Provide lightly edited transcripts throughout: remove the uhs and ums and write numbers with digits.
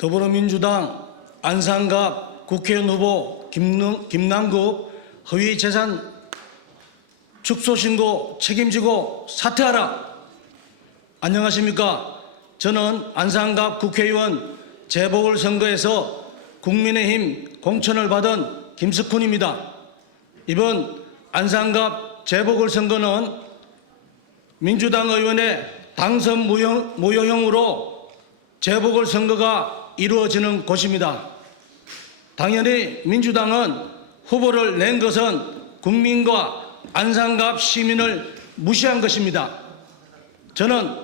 더불어민주당 안상갑 국회의원 후보 김남국 허위재산 축소신고 책임지고 사퇴하라. 안녕하십니까. 저는 안상갑 국회의원 재보궐선거에서 국민의힘 공천을 받은 김석훈입니다. 이번 안상갑 재보궐선거는 민주당 의원의 당선 무효형으로 재보궐선거가 이루어지는 곳입니다. 당연히 민주당은 후보를 낸 것은 국민과 안상갑 시민을 무시한 것입니다. 저는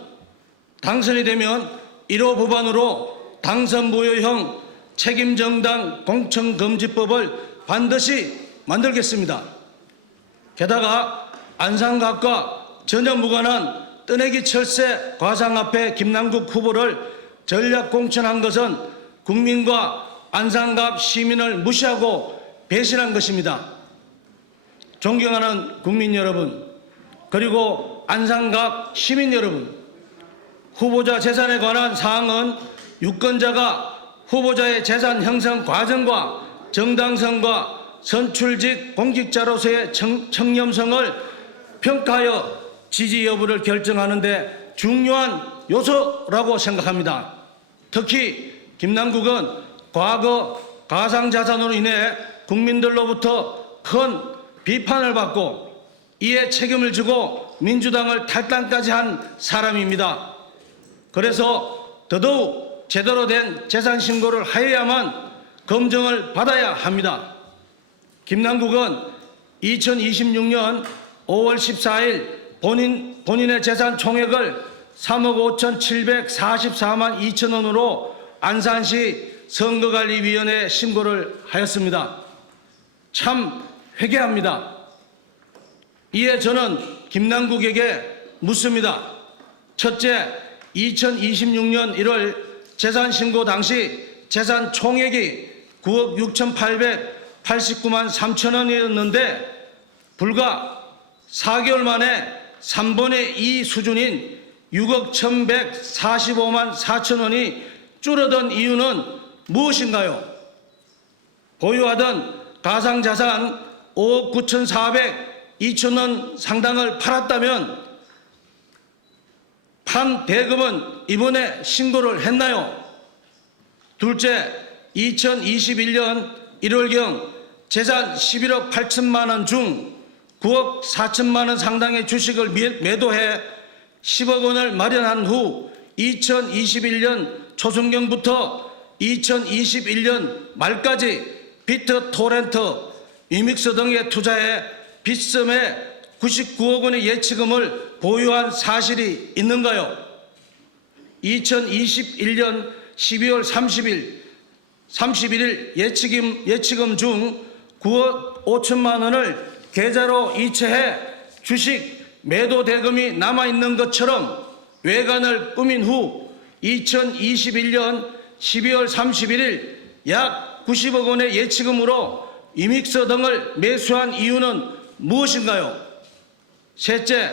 당선이 되면 1호 법안으로 당선 무효형 책임정당 공천금지법을 반드시 만들겠습니다. 게다가 안상갑과 전혀 무관한 뜨내기 철새 과상앞에 김남국 후보를 전략 공천한 것은 국민과 안상갑 시민을 무시하고 배신한 것입니다. 존경하는 국민 여러분, 그리고 안상갑 시민 여러분, 후보자 재산에 관한 사항은 유권자가 후보자의 재산 형성 과정과 정당성과 선출직 공직자로서의 청렴성을 평가하여 지지 여부를 결정하는 데 중요한 요소라고 생각합니다. 특히 김남국은 과거 가상자산으로 인해 국민들로부터 큰 비판을 받고 이에 책임을 지고 민주당을 탈당까지 한 사람입니다. 그래서 더더욱 제대로 된 재산 신고를 하여야만 검증을 받아야 합니다. 김남국은 2026년 5월 14일 본인의 재산 총액을 3억 5,744만 2천 원으로 안산시 선거관리위원회에 신고를 하였습니다. 참 회개합니다. 이에 저는 김남국에게 묻습니다. 첫째, 2026년 1월 재산 신고 당시 재산 총액이 9억 6,889만 3천 원이었는데 불과 4개월 만에 3분의 2 수준인 6억 1,145만 4천 원이 줄어든 이유는 무엇인가요? 보유하던 가상자산 5억 9,402천 원 상당을 팔았다면 판 대금은 이번에 신고를 했나요? 둘째, 2021년 1월경 재산 11억 8천만 원 중 9억 4천만 원 상당의 주식을 매도해 10억 원을 마련한 후 2021년 초순경부터 2021년 말까지 비트토렌트, 위믹스 등에 투자해 빚섬에 99억 원의 예치금을 보유한 사실이 있는가요? 2021년 12월 31일 예치금 중 9억 5천만 원을 계좌로 이체해 주식 매도 대금이 남아있는 것처럼 외관을 꾸민 후 2021년 12월 31일 약 90억 원의 예치금으로 위믹스 등을 매수한 이유는 무엇인가요? 셋째,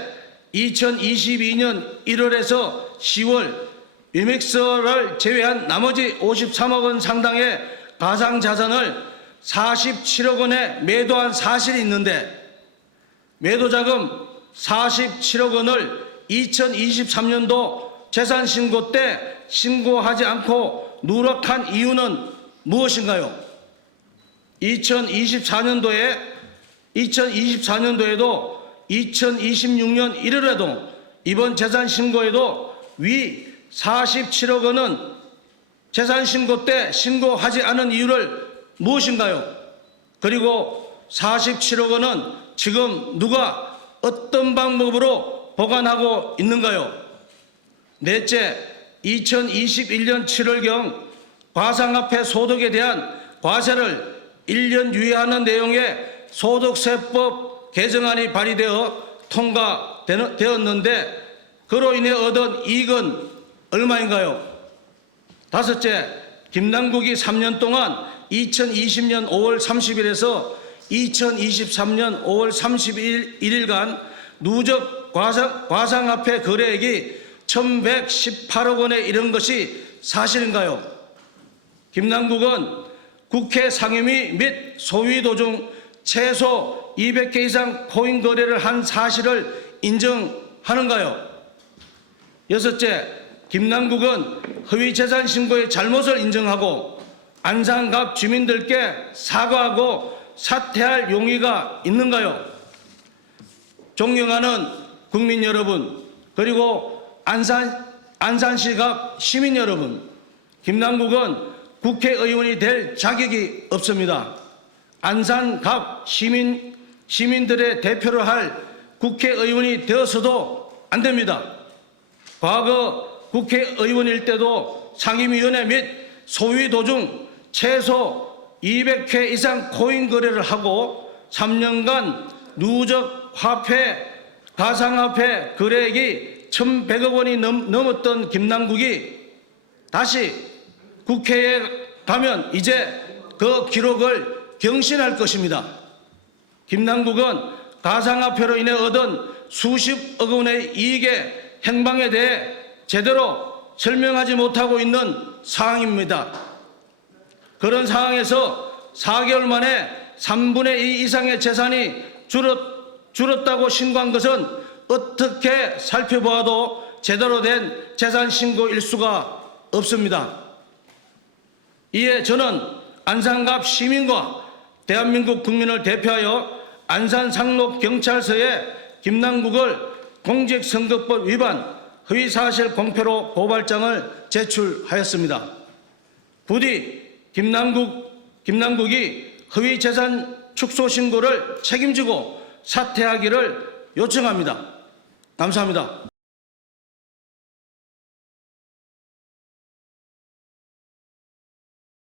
2022년 1월에서 10월 위믹스를 제외한 나머지 53억 원 상당의 가상자산을 47억 원에 매도한 사실이 있는데 매도자금 47억 원을 2023년도 재산신고 때 신고하지 않고 누락한 이유는 무엇인가요? 2024년도에도 2026년 1월에도 이번 재산신고에도 위 47억 원은 재산신고 때 신고하지 않은 이유를 무엇인가요? 그리고 47억 원은 지금 누가 어떤 방법으로 보관하고 있는가요? 넷째, 2021년 7월경 과상화폐 소득에 대한 과세를 1년 유예하는 내용의 소득세법 개정안이 발의되어 통과되었는데 그로 인해 얻은 이익은 얼마인가요? 다섯째, 김남국이 3년 동안 2020년 5월 30일에서 2023년 5월 31일간 누적 과상화폐 거래액이 1,118억 원에 이른 것이 사실인가요? 김남국은 국회 상임위 및 소위도 중 최소 200개 이상 코인 거래를 한 사실을 인정하는가요? 여섯째, 김남국은 허위재산 신고의 잘못을 인정하고 안산갑 주민들께 사과하고 사퇴할 용의가 있는가요? 존경하는 국민 여러분, 그리고 안산시갑 시민 여러분, 김남국은 국회의원이 될 자격이 없습니다. 안산갑 시민들의 대표를 할 국회의원이 되어서도 안 됩니다. 과거 국회의원일 때도 상임위원회 및 소위도 중 최소 200회 이상 코인 거래를 하고 3년간 누적 화폐, 가상화폐 거래액이 1,100억 원이 넘었던 김남국이 다시 국회에 가면 이제 그 기록을 경신할 것입니다. 김남국은 가상화폐로 인해 얻은 수십억 원의 이익의 행방에 대해 제대로 설명하지 못하고 있는 상황입니다. 그런 상황에서 4개월 만에 3분의 2 이상의 재산이 줄었다고 신고한 것은 어떻게 살펴보아도 제대로 된 재산 신고일 수가 없습니다. 이에 저는 안산갑 시민과 대한민국 국민을 대표하여 안산상록경찰서에 김남국을 공직선거법 위반 허위사실 공표로 고발장을 제출하였습니다. 부디 김남국이 허위재산 축소 신고를 책임지고 사퇴하기를 요청합니다. 감사합니다.